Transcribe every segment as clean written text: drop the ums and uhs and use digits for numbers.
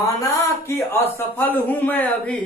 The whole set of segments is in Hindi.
माना कि असफल हूं मैं अभी,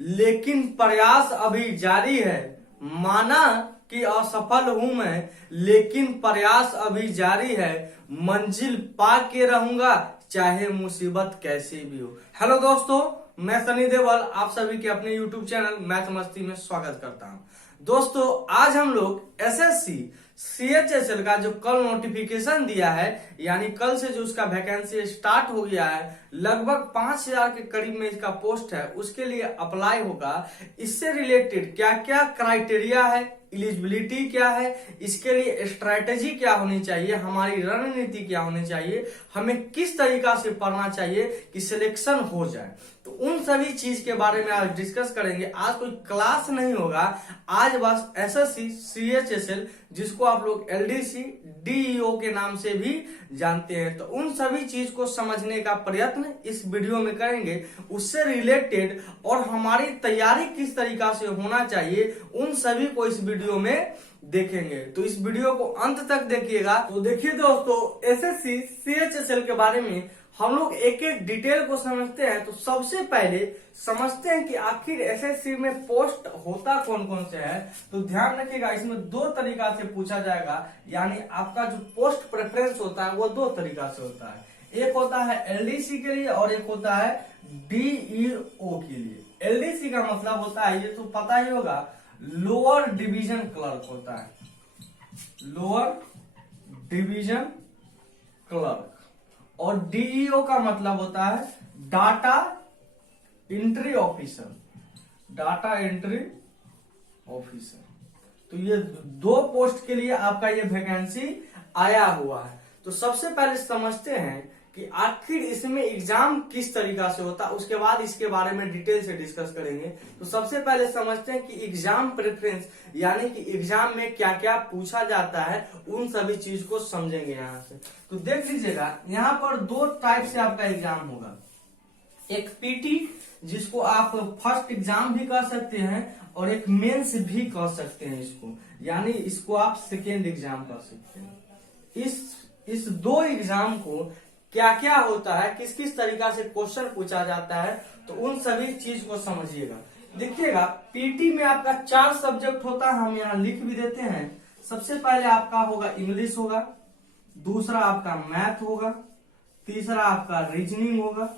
लेकिन प्रयास अभी जारी है। माना कि असफल हूं मैं, लेकिन प्रयास अभी जारी है। मंजिल पा के रहूंगा, चाहे मुसीबत कैसी भी हो। हेलो दोस्तों, मैं सनी देवल आप सभी के अपने YouTube चैनल मैथ मस्ती में स्वागत करता हूं। दोस्तों, आज हम लोग एसएससी CHSL का जो कल नोटिफिकेशन दिया है, यानी कल से जो उसका वैकेंसी स्टार्ट हो गया है, लगभग 5000 के करीब में इसका पोस्ट है, उसके लिए अप्लाई होगा। इससे रिलेटेड क्या क्या क्राइटेरिया है, एलिजिबिलिटी क्या है, इसके लिए स्ट्रैटेजी क्या होनी चाहिए, हमारी रणनीति क्या होनी चाहिए, हमें किस तरीका से पढ़ना चाहिए कि सिलेक्शन हो जाए, तो उन सभी चीज के बारे में आज डिस्कस करेंगे। आज कोई क्लास नहीं होगा, आज बस एसएससी CHSL, जिसको आप लोग LDC DEO के नाम से भी जानते हैं, तो उन सभी चीज को समझने का प्रयत्न इस वीडियो में करेंगे। उससे रिलेटेड और हमारी तैयारी किस तरीका से होना चाहिए, उन सभी को इस वीडियो में देखेंगे। तो इस वीडियो को अंत तक देखिएगा। तो देखिए दोस्तों, एसएससी CHSL के बारे में हम लोग एक एक डिटेल को समझते हैं। तो सबसे पहले समझते हैं कि आखिर एसएससी में पोस्ट होता कौन कौन से है। तो ध्यान रखिएगा, इसमें दो तरीका से पूछा जाएगा, यानी आपका जो पोस्ट प्रेफरेंस होता है वो दो तरीका से होता है। एक होता है LDC के लिए और एक होता है DEO के लिए। LDC का मतलब होता है, ये तो पता ही होगा, लोअर डिवीजन क्लर्क होता है, लोअर डिवीजन क्लर्क। और DEO का मतलब होता है data entry officer, data entry officer. तो ये दो पोस्ट के लिए आपका ये वैकेंसी आया हुआ है। तो सबसे पहले समझते हैं कि आखिर इसमें एग्जाम किस तरीका से होता है, उसके बाद इसके बारे में डिटेल से डिस्कस करेंगे। तो सबसे पहले समझते हैं कि एग्जाम प्रेफरेंस, यानी कि एग्जाम में क्या क्या पूछा जाता है, उन सभी चीज को समझेंगे यहाँ से। तो देख लीजिएगा, यहाँ पर दो टाइप से आपका एग्जाम होगा। एक PT, जिसको आप फर्स्ट एग्जाम भी कह सकते हैं, और एक मेंस भी कह सकते हैं इसको, यानी इसको आप सेकेंड एग्जाम कह सकते हैं। इस दो एग्जाम को क्या क्या होता है, किस किस तरीका से क्वेश्चन पूछा जाता है, तो उन सभी चीज को समझिएगा। देखिएगा, PT में आपका 4 सब्जेक्ट होता है, हम यहाँ लिख भी देते हैं। सबसे पहले आपका होगा इंग्लिश होगा, दूसरा आपका मैथ होगा, तीसरा आपका रीजनिंग होगा,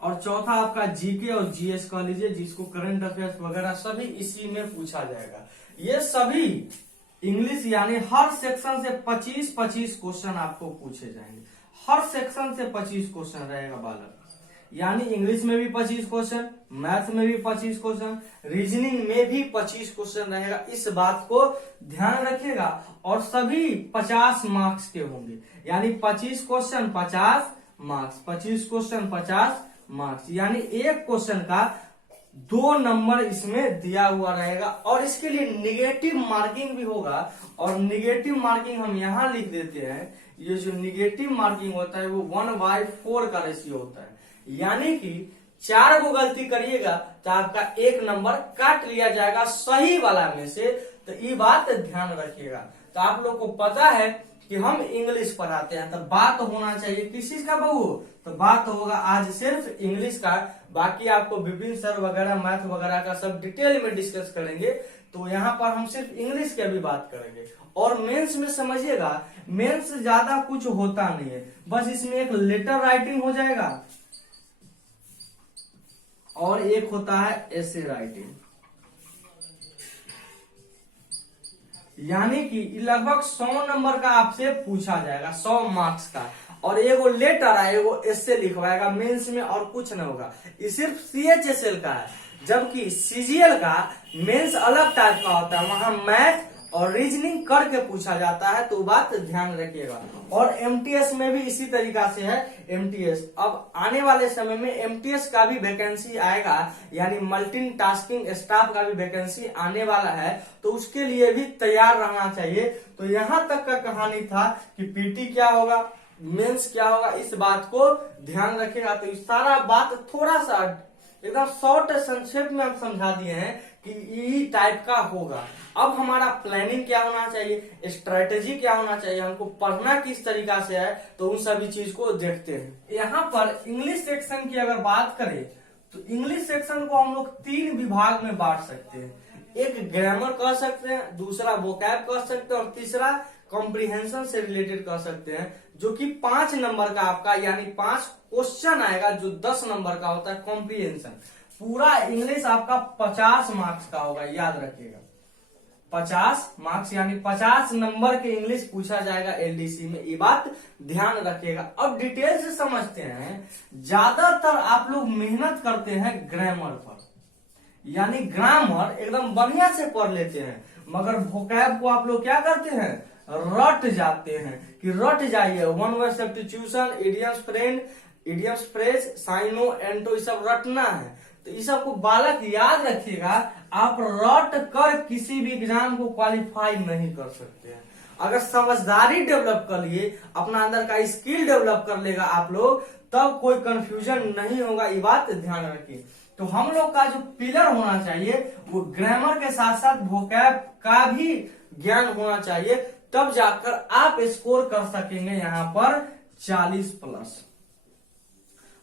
और चौथा आपका GK और GS कह लीजिए, जिसको करंट अफेयर्स वगैरह सभी इसी में पूछा जाएगा। ये सभी इंग्लिश, यानी हर सेक्शन से 25-25 क्वेश्चन आपको पूछे जाएंगे। हर सेक्शन से 25 क्वेश्चन रहेगा बालक, यानी इंग्लिश में भी 25 क्वेश्चन, मैथ में भी 25 क्वेश्चन, रीजनिंग में भी 25 क्वेश्चन रहेगा। इस बात को ध्यान रखिएगा। और सभी 50 मार्क्स के होंगे, यानी 25 क्वेश्चन 50 मार्क्स, 25 क्वेश्चन 50 मार्क्स, यानी एक क्वेश्चन का 2 नंबर इसमें दिया हुआ रहेगा। और इसके लिए निगेटिव मार्किंग भी होगा, और निगेटिव मार्किंग हम यहाँ लिख देते हैं। ये जो निगेटिव मार्किंग होता है वो 1/4 का रेशियो होता है, यानी कि 4 को गलती करिएगा तो आपका 1 नंबर काट लिया जाएगा सही वाला में से। तो ये बात ध्यान रखिएगा। तो आप लोग को पता है कि हम इंग्लिश पढ़ाते हैं, तो बात होना चाहिए किस चीज का बहू, तो बात होगा आज सिर्फ इंग्लिश का। बाकी आपको विपिन सर वगैरह मैथ वगैरह का सब डिटेल में डिस्कस करेंगे। तो यहाँ पर हम सिर्फ इंग्लिश की अभी बात करेंगे। और मेंस में समझिएगा, मेंस ज्यादा कुछ होता नहीं है, बस इसमें एक लेटर राइटिंग हो जाएगा और एक होता है एसे राइटिंग, यानी कि लगभग 100 नंबर का आपसे पूछा जाएगा, 100 मार्क्स का। और एगो लेटर है, एगो एसे लिखवाएगा मेंस में, और कुछ नहीं होगा। ये सिर्फ CHSL का है, जबकि CGL का मेंस अलग टाइप का होता है, वहां मैथ और रीजनिंग करके पूछा जाता है। तो बात ध्यान रखिएगा। और MTS में भी इसी तरीका से है। MTS अब आने वाले समय में MTS का भी वैकेंसी आएगा, यानी मल्टीटास्किंग स्टाफ का भी वैकेंसी आने वाला है। तो उसके लिए भी तैयार रहना चाहिए। तो यहाँ तक का कहानी था कि PT क्या होगा, मेंस क्या होगा, इस बात को ध्यान रखिएगा। तो इस सारा बात थोड़ा सा एकदम शॉर्ट संक्षेप में हम समझा दिए हैं कि ई टाइप का होगा। अब हमारा प्लानिंग क्या होना चाहिए, स्ट्रेटेजी क्या होना चाहिए, हमको पढ़ना किस तरीका से है, तो उन सभी चीज को देखते हैं। यहाँ पर इंग्लिश सेक्शन की अगर बात करें तो इंग्लिश सेक्शन को हम लोग 3 विभाग में बांट सकते हैं। एक ग्रामर कह सकते हैं, दूसरा वोकैब कह सकते हैं और तीसरा कॉम्प्रिहेंशन से रिलेटेड कह सकते हैं, जो कि 5 नंबर का आपका यानी 5 क्वेश्चन आएगा, जो 10 नंबर का होता है कॉम्प्रिहेंशन। पूरा इंग्लिश आपका 50 मार्क्स का होगा, याद रखिएगा 50 मार्क्स यानी 50 नंबर के इंग्लिश पूछा जाएगा एलडीसी में, ये बात ध्यान रखिएगा। अब डिटेल से समझते हैं। ज्यादातर आप लोग मेहनत करते हैं ग्रामर पर, यानी ग्रामर एकदम बढ़िया से पढ़ लेते हैं, मगर वोकैब को आप लोग क्या करते हैं, रट जाते हैं कि रट जाइए। One word substitution, idioms phrase, syno, anto, ये सब रटना है। तो इस सबको बालक याद रखिएगा, आप रट कर किसी भी एग्जाम को क्वालिफाई नहीं कर सकते हैं। अगर समझदारी डेवलप कर लिए, अपना अंदर का स्किल डेवलप कर लेगा आप लोग, तब कोई कंफ्यूजन नहीं होगा, ये बात ध्यान रखिए। तो हम लोग का जो पिलर होना चाहिए वो ग्रामर के साथ साथ वोकैब का भी ज्ञान होना चाहिए, तब जाकर आप स्कोर कर सकेंगे यहाँ पर 40 प्लस।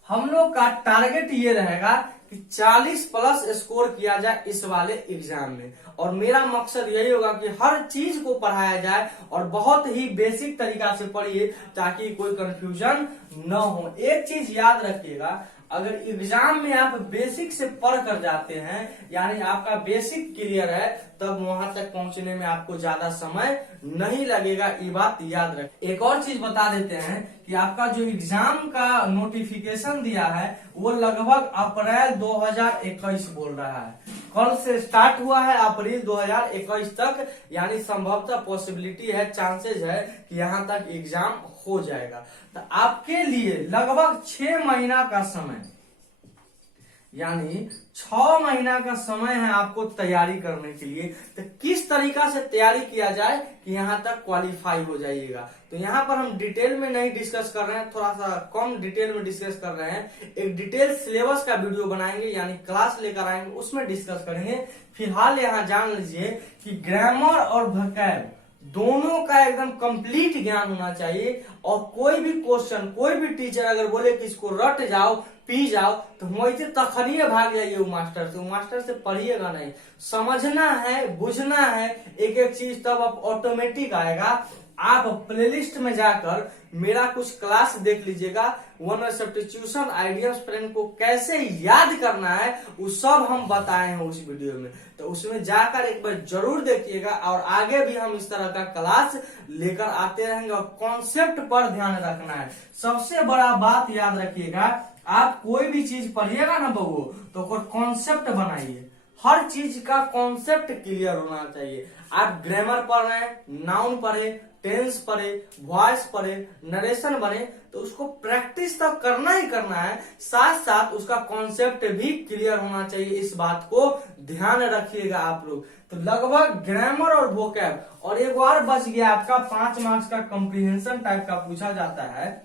हम लोग का टारगेट ये रहेगा कि 40 प्लस स्कोर किया जाए इस वाले एग्जाम में, और मेरा मकसद यही होगा कि हर चीज को पढ़ाया जाए और बहुत ही बेसिक तरीका से पढ़िए ताकि कोई कंफ्यूजन न हो। एक चीज याद रखिएगा, अगर एग्जाम में आप बेसिक से पढ़ कर जाते हैं, यानी आपका बेसिक क्लियर है, तब वहां तक पहुंचने में आपको ज्यादा समय नहीं लगेगा, ये बात याद रखें। एक और चीज बता देते हैं कि आपका जो एग्जाम का नोटिफिकेशन दिया है वो लगभग अप्रैल 2021 बोल रहा है। कल से स्टार्ट हुआ है अप्रैल 2021 तक, यानी संभवतः पॉसिबिलिटी है, चांसेस है कि यहाँ तक एग्जाम हो जाएगा। तो आपके लिए लगभग 6 महीना का समय, यानी 6 महीना का समय है आपको तैयारी करने के लिए। तो किस तरीका से तैयारी किया जाए कि यहाँ तक क्वालिफाई हो जाइएगा, तो यहाँ पर हम डिटेल में नहीं डिस्कस कर रहे हैं, थोड़ा सा कम डिटेल में डिस्कस कर रहे हैं। एक डिटेल सिलेबस का वीडियो बनाएंगे, यानी क्लास लेकर आएंगे, उसमें डिस्कस करेंगे। फिलहाल यहाँ जान लीजिए कि ग्रामर और वोकैब दोनों का एकदम कंप्लीट ज्ञान होना चाहिए, और कोई भी क्वेश्चन, कोई भी टीचर अगर बोले कि इसको रट जाओ, पी जाओ, तो वैसे तखनिए भाग जाइए वो मास्टर से पढ़िएगा नहीं। समझना है, बुझना है एक एक चीज, तब आप ऑटोमेटिक आएगा। आप प्लेलिस्ट में जाकर मेरा कुछ क्लास देख लीजिएगा, one word substitution, idioms friend को कैसे याद करना है वो सब हम बताए हैं उस वीडियो में, तो उसमें जाकर एक बार जरूर देखिएगा। और आगे भी हम इस तरह का क्लास लेकर आते रहेंगे, और कॉन्सेप्ट पर ध्यान रखना है। सबसे बड़ा बात याद रखिएगा, आप कोई भी चीज पढ़िएगा ना बबू, तो कॉन्सेप्ट बनाइए। हर चीज का कॉन्सेप्ट क्लियर होना चाहिए। आप ग्रामर पढ़ रहे हैं, नाउन पढ़े, टेंस पढ़े, वॉइस पढ़े, नरेशन बने, तो उसको प्रैक्टिस तो करना ही करना है, साथ साथ उसका कॉन्सेप्ट भी क्लियर होना चाहिए। इस बात को ध्यान रखिएगा आप लोग। तो लगभग ग्रामर और वोकैब, और एक और बच गया आपका 5 मार्क्स का कॉम्प्रिहेंशन टाइप का पूछा जाता है,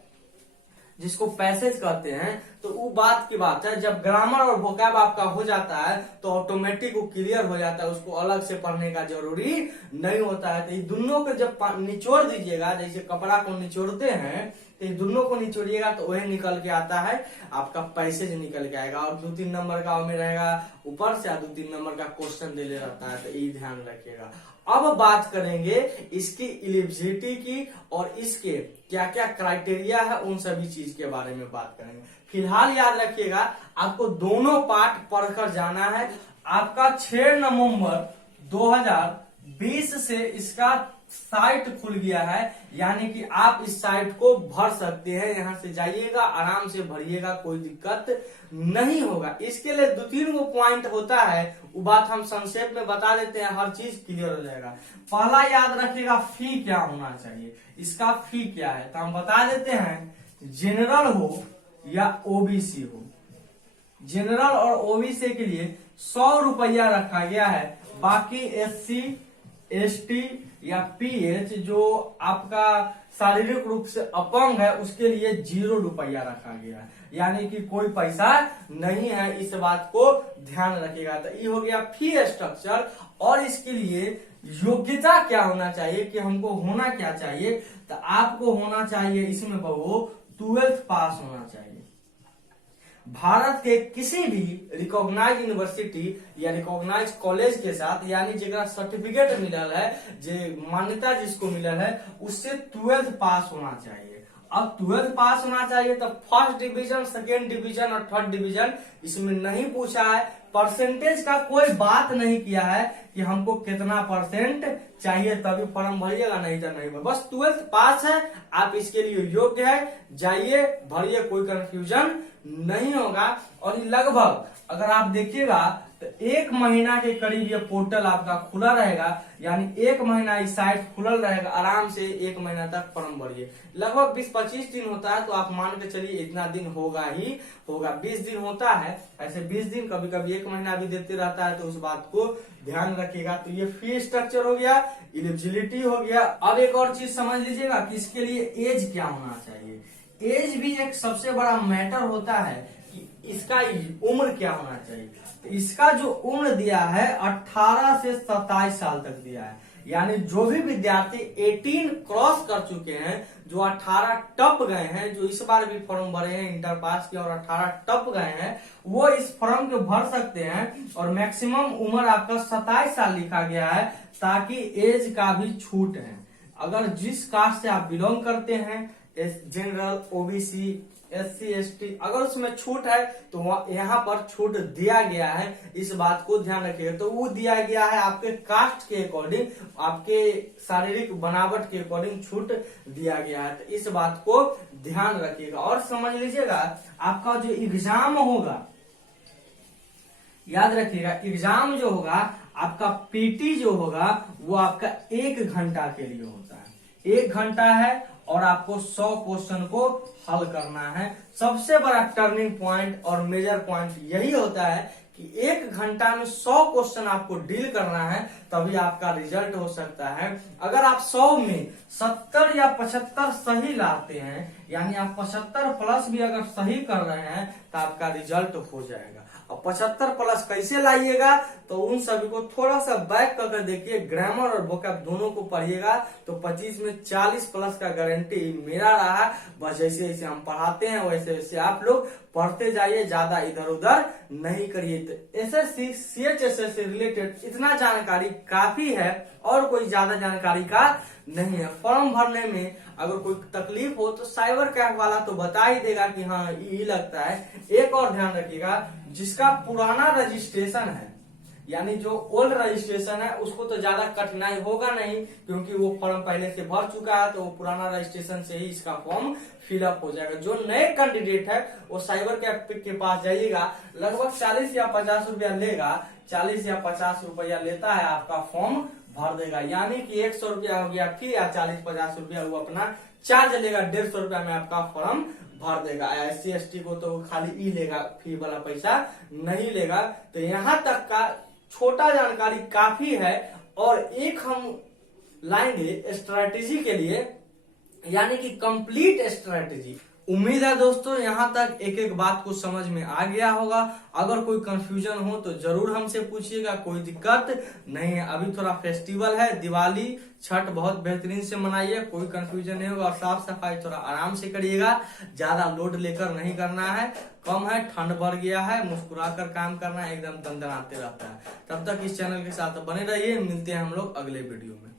जिसको पैसेज कहते हैं। तो वो बात की बात है, जब ग्रामर और वोकैब आपका हो जाता है तो ऑटोमेटिक वो क्लियर हो जाता है, उसको अलग से पढ़ने का जरूरी नहीं होता है। तो ये दोनों को जब निचोड़ दीजिएगा, जैसे कपड़ा को निचोड़ते हैं, तो ये दोनों को निचोड़िएगा तो वही निकल के आता है, आपका पैसेज निकल के आएगा। और 2-3 नंबर का में रहेगा ऊपर से, 2-3 नंबर का क्वेश्चन दे ले रहता है, तो ये ध्यान रखिएगा। अब बात करेंगे इसकी एलिजिबिलिटी की, और इसके क्या क्या क्राइटेरिया है, उन सभी चीज के बारे में बात करेंगे। फिलहाल याद रखिएगा, आपको दोनों पार्ट पढ़कर जाना है। आपका 6 नवंबर 2020 से इसका साइट खुल गया है, यानी कि आप इस साइट को भर सकते हैं। यहाँ से जाइएगा, आराम से भरिएगा, कोई दिक्कत नहीं होगा। इसके लिए 2-3 वो पॉइंट होता है, वो बात हम संक्षेप में बता देते हैं, हर चीज क्लियर हो जाएगा। पहला याद रखिएगा, फी क्या होना चाहिए, इसका फी क्या है, तो हम बता देते हैं, जनरल हो या ओबीसी हो। जनरल और ओबीसी के लिए 100 रुपया रखा गया है, बाकी एससी ST या PH जो आपका शारीरिक रूप से अपंग है उसके लिए 0 रुपया रखा गया है, यानी कि कोई पैसा नहीं है, इस बात को ध्यान रखिएगा। तो ये हो गया फी स्ट्रक्चर। और इसके लिए योग्यता क्या होना चाहिए कि हमको होना क्या चाहिए, तो आपको होना चाहिए इसमें बहु 12th पास होना चाहिए। भारत के किसी भी रिकॉग्नाइज यूनिवर्सिटी या रिकॉग्नाइज कॉलेज के साथ, यानी जगह सर्टिफिकेट मिलल है, जो मान्यता जिसको मिलल है, उससे 12th पास होना चाहिए। अब 12th पास होना चाहिए तो फर्स्ट डिवीजन, सेकेंड डिवीजन और थर्ड डिवीजन इसमें नहीं पूछा है। परसेंटेज का कोई बात नहीं किया है कि हमको कितना परसेंट चाहिए तभी फॉर्म भरिएगा, नहीं तो नहीं। बस 12th पास है, आप इसके लिए योग्य है, जाइए भरिए, कोई कंफ्यूजन नहीं होगा। और लगभग अगर आप देखिएगा तो 1 महीना के करीब ये पोर्टल आपका खुला रहेगा, यानी 1 महीना इस साइट खुलल रहेगा, आराम से 1 महीना तक फॉर्म भरिए। लगभग 20-25 दिन होता है, तो आप मान के चलिए इतना दिन होगा ही होगा। 20 दिन होता है, ऐसे 20 दिन, कभी कभी 1 महीना भी देते रहता है, तो उस बात को ध्यान रखिएगा। तो ये फी स्ट्रक्चर हो गया, एलिजिबिलिटी हो गया। अब एक और चीज समझ लीजिएगा कि इसके लिए एज क्या होना चाहिए। एज भी एक सबसे बड़ा मैटर होता है कि इसका उम्र क्या होना चाहिए। तो इसका जो उम्र दिया है 18 से 27 साल तक दिया है, यानी जो भी विद्यार्थी 18 क्रॉस कर चुके हैं, जो 18 टप गए हैं, जो इस बार भी फॉर्म भरे हैं, इंटर पास किया और 18 टप गए हैं, वो इस फॉर्म को भर सकते हैं। और मैक्सिमम उम्र आपका 27 साल लिखा गया है, ताकि एज का भी छूट है। अगर जिस कास्ट से आप बिलोंग करते हैं, जनरल, OBC, SC ST, अगर उसमें छूट है तो यहाँ पर छूट दिया गया है, इस बात को ध्यान रखिएगा। तो वो दिया गया है आपके कास्ट के अकॉर्डिंग, आपके शारीरिक बनावट के अकॉर्डिंग छूट दिया गया है, तो इस बात को ध्यान रखिएगा। और समझ लीजिएगा आपका जो एग्जाम होगा, याद रखिएगा एग्जाम जो होगा आपका PT जो होगा वो आपका 1 घंटा के लिए होता है। 1 घंटा है और आपको 100 क्वेश्चन को हल करना है। सबसे बड़ा टर्निंग पॉइंट और मेजर पॉइंट यही होता है कि 1 घंटा में 100 क्वेश्चन आपको डील करना है, तभी आपका रिजल्ट हो सकता है। अगर आप 100 में 70 या 75 सही लाते हैं, यानी आप 75 प्लस भी अगर सही कर रहे हैं, तो आपका रिजल्ट हो जाएगा। और 75 प्लस कैसे लाइएगा, तो उन सभी को थोड़ा सा बैक करके देखिए, ग्रामर और वोकैब दोनों को पढ़िएगा, तो 25 में 40 प्लस का गारंटी मेरा रहा। बस जैसे जैसे हम पढ़ाते हैं वैसे वैसे आप लोग पढ़ते जाइए, ज्यादा इधर उधर नहीं करिए। तो SSC CHSS से रिलेटेड इतना जानकारी काफी है, और कोई ज्यादा जानकारी का नहीं है। फॉर्म भरने में अगर कोई तकलीफ हो तो साइबर कैफ वाला तो बता ही देगा कि हाँ ये लगता है। एक और ध्यान रखिएगा, जिसका पुराना रजिस्ट्रेशन है, यानी जो ओल्ड रजिस्ट्रेशन है, उसको तो ज्यादा कठिनाई होगा नहीं, क्योंकि वो फॉर्म पहले से भर चुका है, तो वो पुराना रजिस्ट्रेशन से ही इसका फॉर्म फिलअप हो जाएगा। जो नए कैंडिडेट है वो साइबर कैफ के पास जाइएगा, लगभग 40 या 50 रुपया लेगा, 40 या 50 रुपया लेता है, आपका फॉर्म भर देगा। यानी कि 100 रुपया हो गया फी, या 40-50 रुपया वो अपना चार्ज लेगा, 150 रुपया में आपका फॉर्म भर देगा। SC ST को तो खाली ई लेगा, फी वाला पैसा नहीं लेगा। तो यहाँ तक का छोटा जानकारी काफी है। और एक हम लाएंगे स्ट्रेटेजी के लिए, यानी कि कंप्लीट स्ट्रेटेजी। उम्मीद है दोस्तों यहाँ तक एक एक बात को समझ में आ गया होगा। अगर कोई कंफ्यूजन हो तो जरूर हमसे पूछिएगा, कोई दिक्कत नहीं है। अभी थोड़ा फेस्टिवल है, दिवाली छठ बहुत बेहतरीन से मनाइए, कोई कंफ्यूजन नहीं होगा। और साफ सफाई थोड़ा आराम से करिएगा, ज्यादा लोड लेकर नहीं करना है। कम है, ठंड बढ़ गया है, मुस्कुराकर काम करना है, एकदम दंदनाते रहता है। तब तक इस चैनल के साथ बने रहिए, मिलते हैं हम लोग अगले वीडियो में।